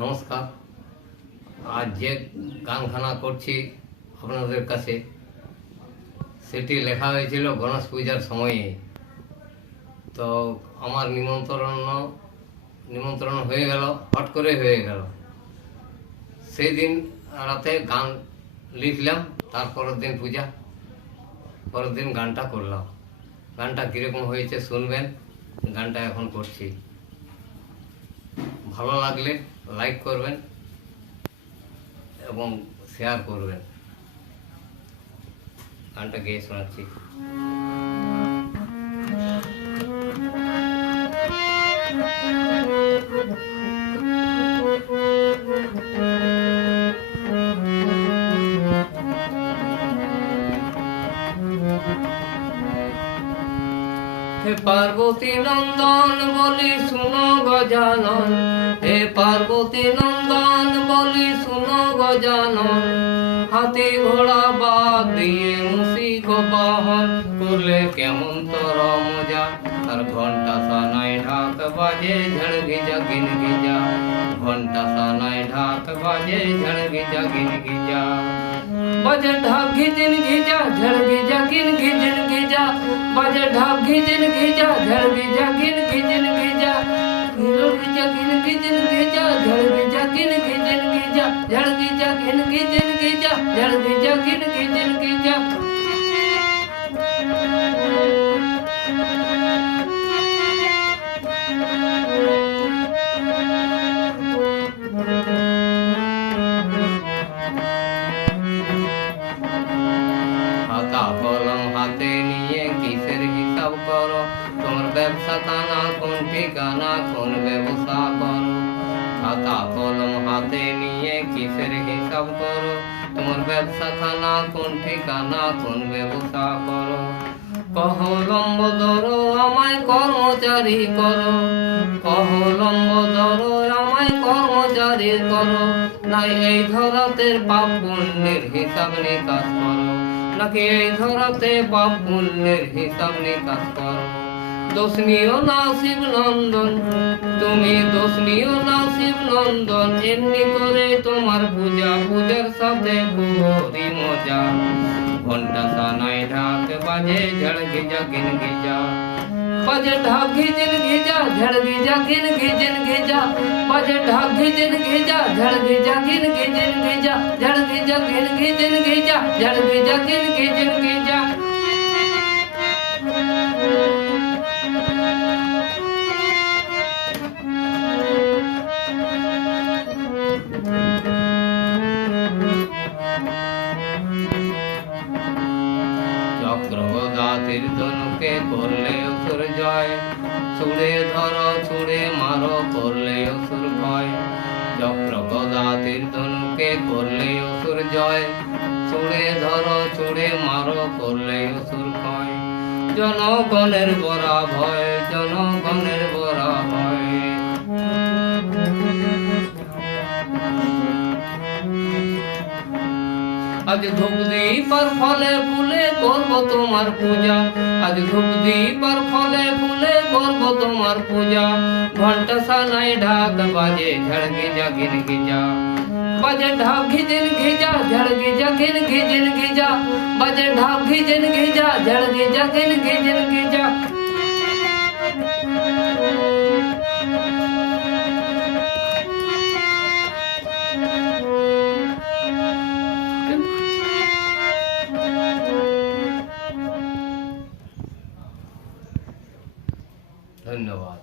নমস্কার। আজ যে গানখানা করছি আপনাদের কাছে সেটি লেখা হয়েছিল গণেশ পূজার সময়ে। তো আমার নিমন্ত্রণ হয়ে গেল, হট করে হয়ে গেল। সেই দিন রাতে গান লিখলাম, তারপরের দিন পূজা, পরের দিন গানটা করলাম। গানটা কীরকম হয়েছে শুনবেন। গানটা এখন করছি, ভালো লাগলে লাইক করবেন এবং শেয়ার করবেন। গানটা গেয়ে শোনাচ্ছি। হে পার্বতী নন্দন বলি শুনো গজানন, হে পার্বতী নন্দন বলি শুনো গজানন। হাতি ঘোড়া বাদ দিয়ে মুশিক বাহন করলে কেমন তোর মজা। আর ঘন্টা সানায় ঢাক বাজে ঝড় গিজা গিন গিজা, ঘন্টা সানায় ঢাক বাজে ঝড় গিজা গিন গিজা। বাজে ঢাক ঘিজিন ঘিজা ঝড় গিজা গিন ঘিজিন ঘিজা, বাজে ঢাক ঘিজিন ঘিজা ঝড় গিজা গিন ঘিজিন ঘিজা। ঝড় গিজা গিন ঘিজিন ঘিজা ঝড় গিজা গিন ঘিজিন ঘিজা, ঝড় গিজা গিন ঘিজিন ঘিজা ঝড় গিজা গিন ঘিজিন ঘিজা। খাতা কলম হাতে নিয়ে কিসের হিসাব করো, তোমার ব্যবসা খানা কোন ঠিকানা কোন ব্যবসা করো। খাতা কলম হাতে নিয়ে কিসের হিসাব করো, তোমার ব্যবসা খানা কোন ঠিকানা কোন ব্যবসা করো। কহলম্ব ধরো আমায় কর্মচারী করো, কহলম্ব ধরো আমায় কর্মচারী করো। নাই এই ধরাতের পাপ পুণ্যের হিসাব নিকাশ করো, নাকি এই ধরাতে পাপ পুণ্যের হিসাব নিকাশ করো। দোষ নিও না শিব নন্দন, তুমি দোষ নিও না শিব নন্দন। এমনি করে তোমার পূজা, পূজার সাথে পুরি মজা। ঘন্টা সানায় ঢাক বাজে ঝড় গিজা গিন গিজা, বাজে ঢাক ঘিজিন ঘিজা ঝড় গিজা গিন ঘিজিন ঘিজা, বাজে ঢাক ঘিজিন ঘিজা ঝড় গিজা গিন ঘিজিন ঘিজা, ঝড় গিজা গিন ঘিজিন ঘিজা ঝড় গিজা গিন ঘিজিন ঘিজা। চক্রগদাতির ধনুকে করলে অসুর জয়, ছুড়ে ধরো ছুড়ে মারো করলে অসুর ভয়। চক্রগদাতির ধনুকে করলে অসুর জয়, ছুড়ে ধরো ছুড়ে মারো করলে অসুর ভয়। জনগণের বড়া ভয়, জনগণের বড়া ভয়। আজ ধূপ দীপার ফলে ফুলে করব তোমার পূজা, আজ ধূপ দীপার ফলে ফুলে করব তোমার পূজা। ঘন্টা সানায় ঢাক বাজে ঝড় গিজা গিন গিজা, বাজে ঢাক ঘিজিন ঘিজা ঝড় গিজা গিন ঘিজিন ঘিজা, বাজে ঢাক ঘিজিন ঘিজা ঝড় গিজা গিন ঘিজিন ঘিজা। ধন্যবাদ।